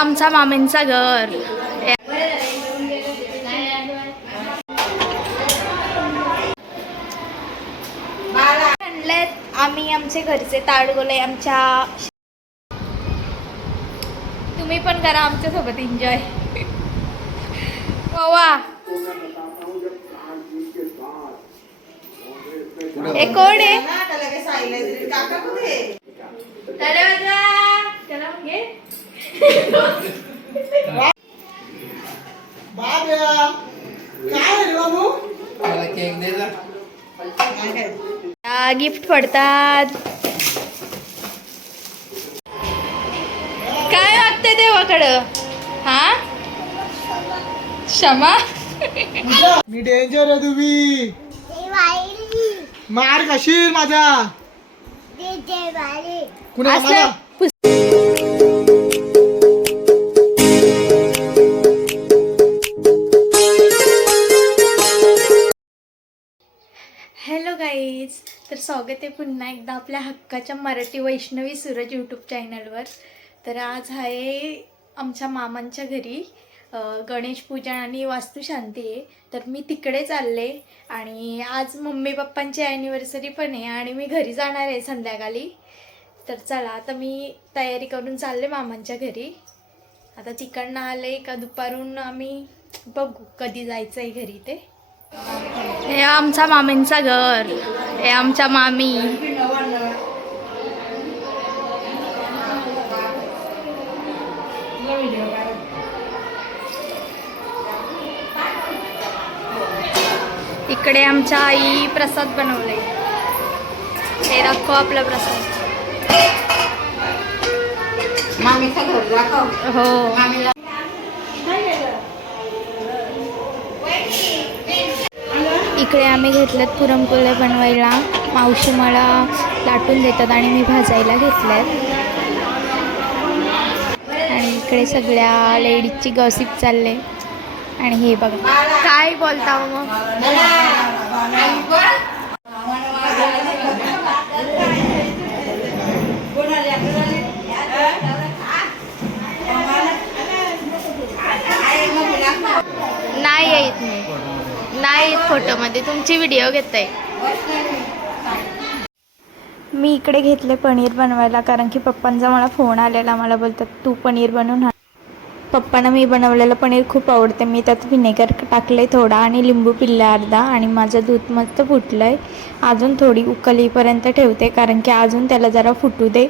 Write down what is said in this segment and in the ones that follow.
आमचा मामींचा घर. आणलेत आम्ही आमचे घरचे ताडगोले आमच्या. तुम्ही पण करा आमच्या सोबत एन्जॉय. वा हे कोण आहे? गिफ्ट पडतात. काय वागते देवाकडं? हा क्षमा. मी डेंजर आहे. तुम्ही मार खाशील माझा. कुणा मला? हॅलो गाईज, तर स्वागत आहे पुन्हा एकदा आपल्या हक्काच्या मराठी वैष्णवी सूरज यूट्यूब चॅनलवर. तर आज आहे आमच्या मामांच्या घरी गणेश पूजन आणि वास्तुशांती आहे. तर मी तिकडे चालले आणि आज मम्मी पप्पांची ॲनिव्हर्सरी पण आहे आणि मी घरी जाणार आहे संध्याकाळी. तर चला आता मी तयारी करून चालले मामांच्या घरी. आता तिकडनं आले का दुपारून आम्ही बघू कधी जायचं आहे घरी ते. हे आमचा मामींचा घर. हे आमच्या मामी. इकडे आमच्या आई प्रसाद बनवले. हे दाखव आपला प्रसाद. मामीचं घर दाखव. हो मामीला इकडे आम्ही घेतल्यात पुरणपोळ्या बनवायला. मावशी मला लाटून देतात आणि मी भाजायला घेतल्यात. आणि इकडे सगळ्या लेडीजची गॉसिप चालले. आणि हे बघा काय बोलता मग. नाही येत मी नाही येत फोटोमध्ये. तुमची व्हिडिओ घेताय. मी इकडे घेतले पनीर बनवायला कारण की पप्पांचा मला फोन आलेला. मला बोलतात तू पनीर बनवून. पप्पांना मी बनवलेलं पनीर खूप आवडते. मी त्यात व्हिनेगर टाकले थोडा आणि लिंबू पिल्ला अर्धा आणि माझं दूध मस्त फुटलं आहे. अजून थोडी उकलीपर्यंत ठेवते कारण की अजून त्याला जरा फुटू दे.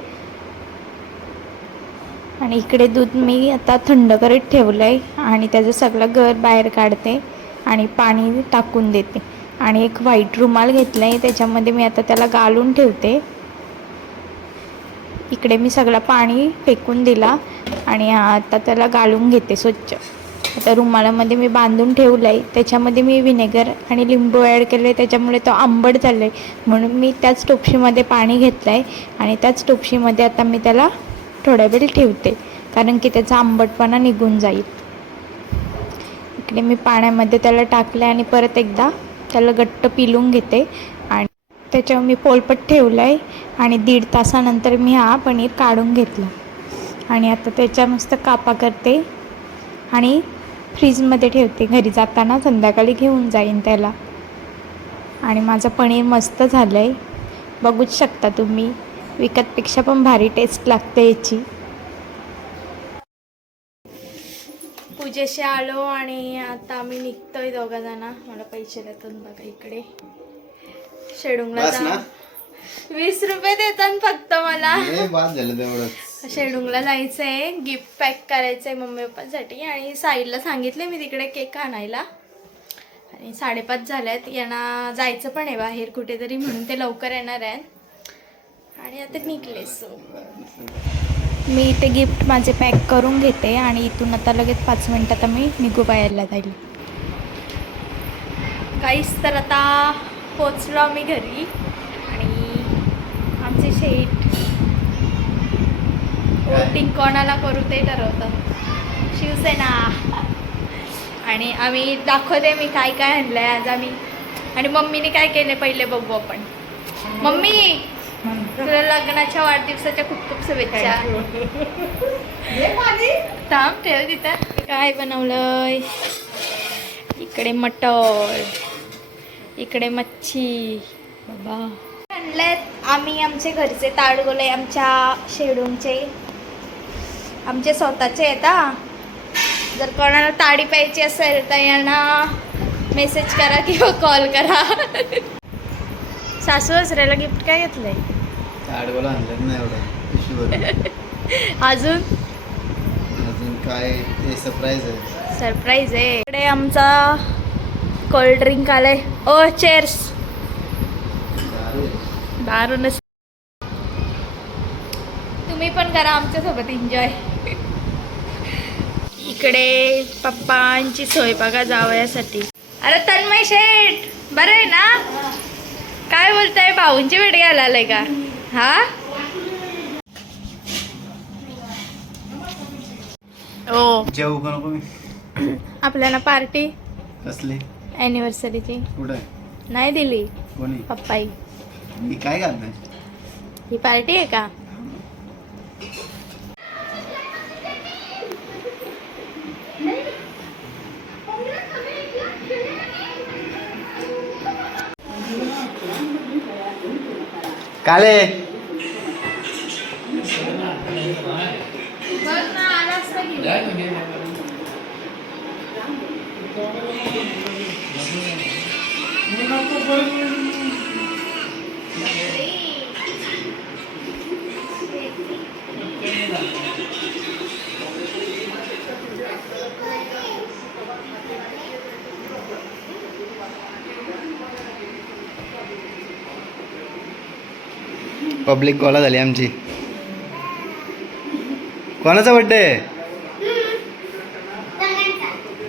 आणि इकडे दूध मी आता थंड करत ठेवलं आहे आणि त्याचं सगळं गर बाहेर काढते आणि पाणी टाकून देते. आणि एक व्हाईट रुमाल घेतला आहे त्याच्यामध्ये मी आता त्याला गाळून ठेवते. इकडे मी सगळं पाणी फेकून दिला आणि आता त्याला गाळून घेते स्वच्छ. आता रुमालामध्ये मी बांधून ठेवलं आहे. त्याच्यामध्ये मी व्हिनेगर आणि लिंबू ॲड केलं आहे त्याच्यामुळे तो आंबट झालं आहे. म्हणून मी त्याच टोपशीमध्ये पाणी घेतलं आहे आणि त्याच टोपशीमध्ये आता मी त्याला थोड्या वेळ ठेवते कारण की त्याचा आंबटपणा निघून जाईल. इकडे मी पाण्यामध्ये त्याला टाकलं आणि परत एकदा त्याला घट्ट पिलून घेते आणि त्याच्यावर मी पोलपट ठेवलं आहे. आणि 1.5 तासानंतर मी हा पनीर काढून घेतला आणि आता त्याच्या मस्त कापा करते आणि फ्रीजमध्ये ठेवते. घरी जाताना संध्याकाळी घेऊन जाईन त्याला. आणि माझं पनीर मस्त झालं आहे. बघूच शकता तुम्ही. विकतपेक्षा पण भारी टेस्ट लागते याची. पूजेशी आलो आणि आता आम्ही निघतोय दोघा जण. मला पैसे देतात बघा. इकडे शेडुंगला जा. 20 रुपये देतात फक्त मला. शेडुंगला जायचं आहे. गिफ्ट पॅक करायचं आहे मम्मी पप्पांसाठी. आणि साईडला सांगितले मी तिकडे केक आणायला. आणि 5:30 झाल्यात. यांना जायचं पण आहे बाहेर कुठेतरी म्हणून ते लवकर येणार आहेत. आणि आता निघले. मी इथे गिफ्ट माझे पॅक करून घेते आणि इथून आता लगेच 5 मिनिटात मी निघू बाहेरला जाईल. काहीच तर आता पोचलो आम्ही घरी. आणि आमचे शेठ वोटिंग कोणाला करू ते ठरवतात. शिवसेना. आणि आम्ही दाखवते मी काय काय आणलं आहे आज आम्ही. आणि मम्मीने काय केले पहिले बघू आपण. मम्मी तुला लग्नाच्या वाढदिवसाच्या खूप खूप शुभेच्छा. थांब ठेव तिथं. काय बनवलंय? इकडे मटर, इकडे मच्छी. बाबा आणलेत आम्ही आमचे घरचे ताडगोले, आमच्या शेडूंचे, आमचे स्वतःचे आहेत हा. जर कोणाला ताडी प्यायची असेल तर यांना मेसेज करा किंवा कॉल करा. सासू सासऱ्याला गिफ्ट काय घेतलंय? ताडगोला आणलं नाही एवढं पिशवीवर. अजून अजून काय ते सरप्राईज आहे. सरप्राईज आहे. इकडे आमचा कोल्ड ड्रिंक आलाय. ओ चेअर्स. दारूनच. तुम्ही पण करा आमच्यासोबत एन्जॉय. इकडे पप्पांची सोय बघा जावयासाठी. अरे तन्मय शेठ बरं आहे ना? काय बोलताय? भाऊंची भेट घ्यायला आलाय का? हा ओ जेवू का नको मी? आपल्याला पार्टी कसली? ॲनिव्हर्सरीची कुठं? नाही दिली कोणी? पप्पाई. मी काय घालणार? ही पार्टी आहे का? काले पब्लिक गोळा झाली आमची. कोणाचा बड्डे?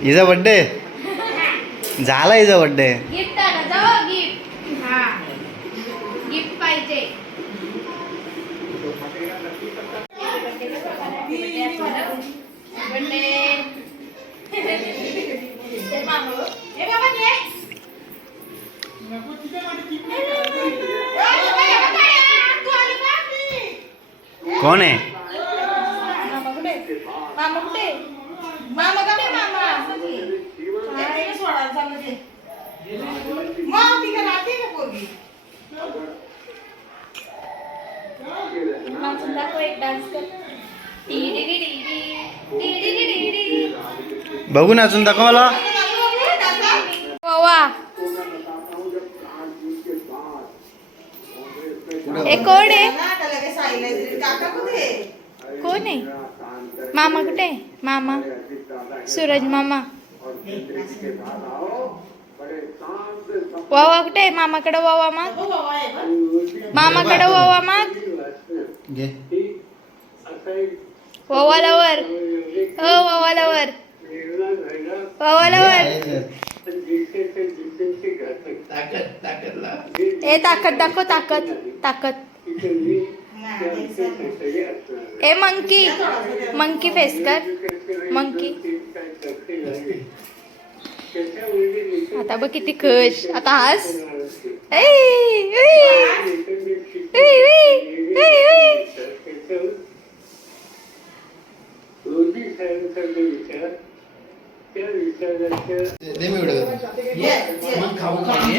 हिचा बड्डे झाला. हिचा बड्डे गिफ्ट आणा जाऊ. गिफ्ट हा गिफ्ट पाहिजे. कोण आहे? बघू नाचून दाखव मला. वा हे कोण आहे? कोण आहे? मामा कुठे? मामा सूरज मामा. वावा कुठे? मामाकडे वावा मग. मामाकडे वावा मग. घे. वावाला वर. हो वावाला वर. वावाला वर. ए ताकद दाखव. ताकद ताकद. ए मंकी. मंकी फेस कर. मंकी. आता बघ किती खुश. आता हस. दे मी उडव. मग खाऊ खाऊ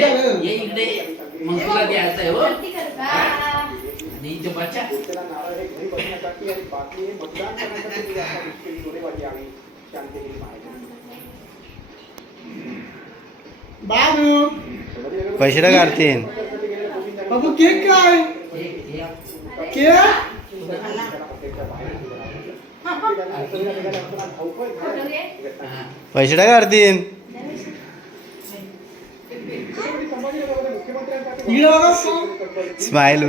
ये इकडे मग तुला द्यायचं आहे हो आणि इथे बच्चा बाबू पैसे टाक आरतीन. बाबू केक काय? केक पैसे टाक आरतीन. स्माइल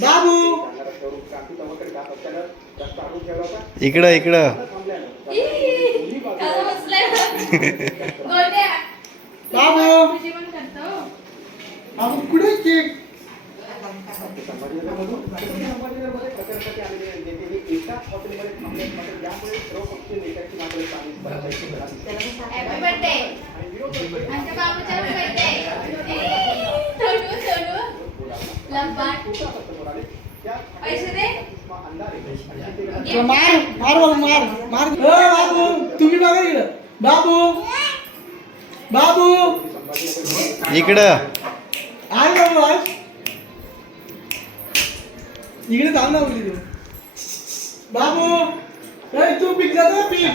बाबू इकडं इकडं. बाबू बाबू कुठे केक? Happy birthday. आमच्या बाबूचा बर्थडे. सोनू सोनू लंबाट. पैसे दे. मार मार बाबू मार मार बाबू तुम्ही बघा इकडं बाबू बाबू इकडं आहे बाबू आज इकडे जाऊ ना बोलली तू बाबू ए तू पीक जातो पीक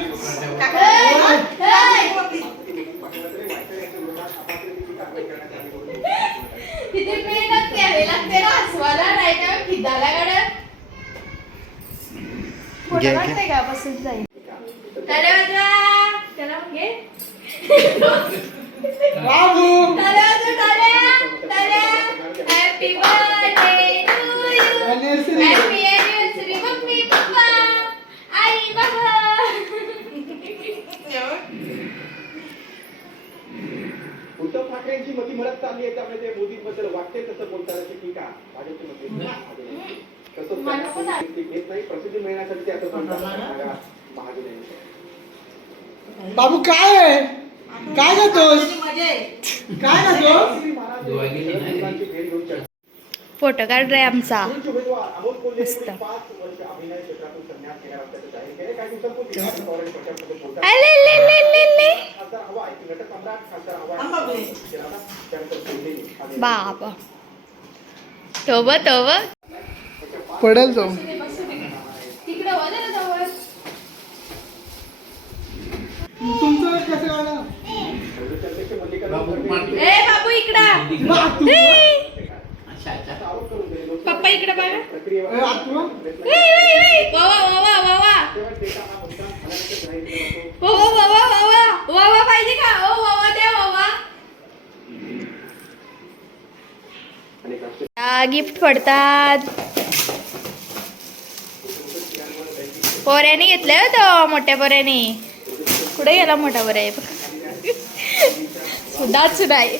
किती मेहनत घ्यावी लागते ना हसवायला नाही तर खिदाला गाड्या घे, घे. वाटते का बसून जाईल त्याला वाजवा त्याला घे बाबू happy birthday to you Anniversary. Happy anniversary mummy papa आई बाबा उद्धव ठाकरेंची मती मरत चालली आहे त्यामुळे ते मोदींबद्दल वाटते तसं बोलतानाची टीका भाजपची मते तसंच मला पण आहे. ते घेत नाही प्रसिद्धी मिळण्यासाठी ते असं म्हणतात महाजन यांनी. बाबू काय आहे काय करतोस मजा आहे. काय करतोस मुलांची भेट घेऊन चर्चा. फोटो काढ रे आमचा पुढचे उमेदवार अमोल कोल्हे मस्त. पुढील 5 वर्ष अभिनय क्षेत्रातून संन्यास घेणार असल्याचं जाहीर केले. काही दिवसांपूर्वी अजित पवारांनी प्रचारसभेत बोलताना अले ले ले ले ले खासदार हवा आहे की नटसम्राट खासदार हवा थांबा आहे बे. त्यानंतर कोल्हेंनी आले. बाबा तव तव पडेल तो तिकडे वाले ना जवळ तुमचं कसं गाणं अध्यक्ष मल्लिकार्जुन बाबू खरगे मारले. ए बाबू इकडं बा, तू अच्छा अच्छा आरोप करून दिले. लोकसभा पप्पा इकडे बघा प्रक्रियेवर ए, आतू वावा वावा वावा तेव्हा डेटा हा मतदान झाल्यानंतर जाहीर केला जातो. वावा वावा वावा वावा पाहिजे का ओ वावा द्या वावा आणि राष्ट्रीय गिफ्ट पडतात पोऱ्याने घेतलंय तो मोठ्या पोऱ्याने कुठे गेला मोठा पोऱ्या सुद्धाच नाही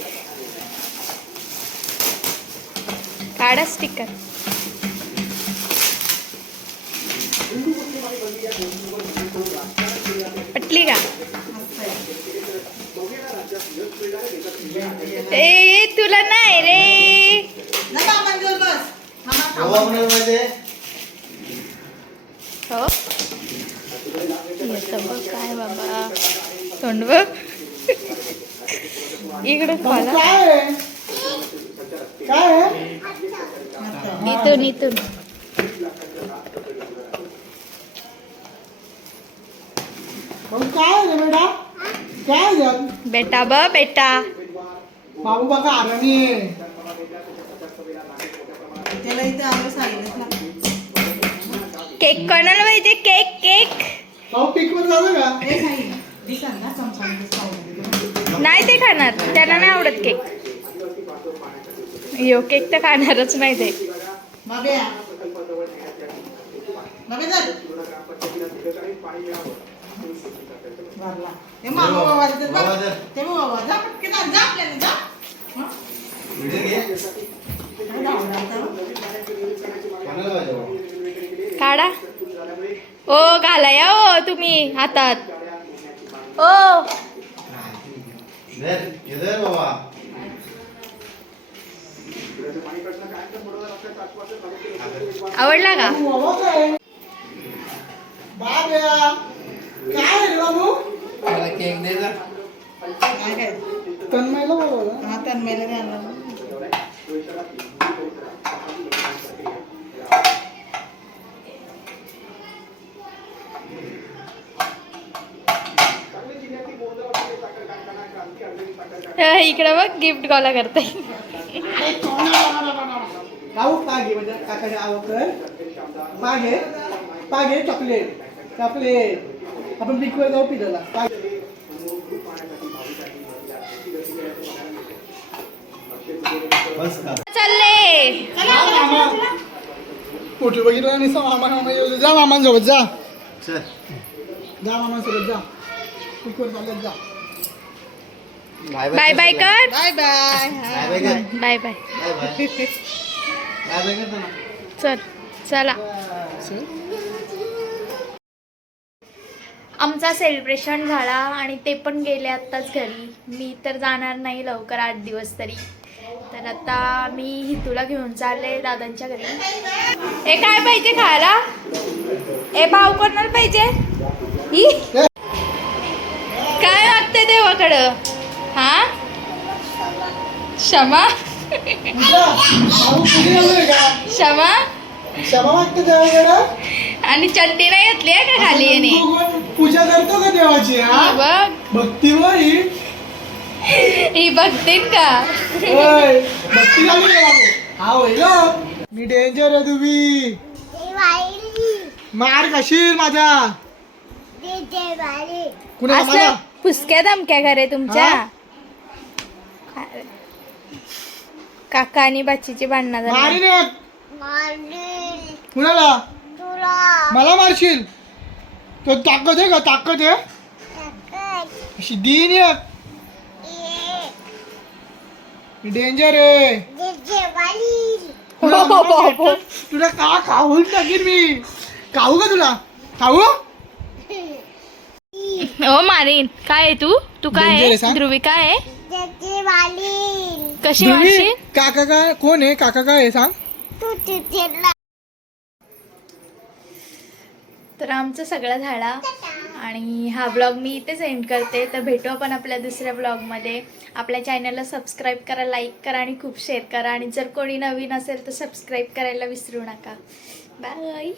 काढा स्टिकर पटली का ए तुला नाही रे जा मामांजवळ बस. मामा हवा म्हणजे हो येतं बघ काय बाबा तोंड बघ इकडे बाबू खोला काय आहे काय आहे इथून इथून बाबू काय आहे रे बेटा काय आहे यात? बेटा ब बेटा बाबू बघा आरामी आहे. त्याला इथे आम्ही सांगितलं ना. केक कोणाला पाहिजे केक केक बाबू पीक वर जातो का हे सांगितलं. दिसा ना चमचाने सांगितलं. नाही ते खाणार त्यांना नाही आवडत केक यो केक तर खाणारच नाही ते बाब्या. बाब्या चल. भरला. हे मामा बाबा तिथे बाबा बघ. चल. ते मग बाबा जा पटकन जा आपल्याला जा. हं? व्हिडिओ घे. काय धावला आता? कोणाला पाहिजे बाबा? काढा ओ घाला या ओ तुम्ही हातात ओ धर, हे धर बाबा आवडला का बाबू बाबा काय बाब्या काय आहे रे बाबू मला केक दे जा. काय काय? तन्मयला बोलवलं हा तन्मयला द्यायला. इकडे बघ गिफ्ट गोला करते बाबू पागे म्हणजे काकाच्या आवडतं पागे चॉकलेट चॉकलेट आपण पिकवर जाऊ पिठाला पागे बस का चालले फोटो बघितला आणि मामा मामा येऊ जा मामांसोबत जा चल जा मामांसोबत जा पिकवर चालत जा बाय बाय कर बाय बाय. बाय बाय कर. Bye bye bye bye bye bye करतो ना चल चला आमचा सेलिब्रेशन झाला आणि ते पण गेले आत्ताच घरी मी तर जाणार नाही लवकर 8 दिवस तरी तर आता मी हितूला घेऊन चालले दादांच्या घरी. ए काय पाहिजे खायला? ए भाव कोणाला पाहिजे? ई? काय वागते देवाकडं? हा क्षमा पूजा, बाबू पूजा लावली का? क्षमा क्षमा मागते देवाकडे. आणि चट्टी नाही घेतली आहे का खाली येणे? तू कोण पूजा करतो का देवाची? हा बघ भक्ती होई. ही बघतील का? होय, भक्ती झाली का बाबू? हा होय ग. मी डेंजर आहे तुम्ही. मार खाशील माझा. कुणाला असं मला? पुसक्या धमक्या घरे तुमच्या. काका आणि बाचीची भांडणं झाली. मारीन एक. कुणाला? मला मारशील? तो ताकद आहे का? ताकद आहे अशी दिन एक. मी डेंजर आहे. तुला मला भेटलं, तुला का खाऊन टाकीन मी. खाऊ का तुला? खाऊ? हो मारीन. काय आहे तू? तू काय Danger आहे आहे? सांग. ध्रुवी काय आहे? कशी ध्रुवी, मारशील? काका काय? कोण आहे काका? काय आहे सांग. तर आमचं सगळं झाला आणि हा ब्लॉग मी इथेच एंड करते. तर भेटू आपण आपल्या दुसऱ्या ब्लॉगमध्ये. आपल्या चॅनलला सबस्क्राईब करा, लाईक करा आणि खूप शेअर करा. आणि जर कोणी नवीन असेल तर सबस्क्राईब करायला विसरू नका. बाय.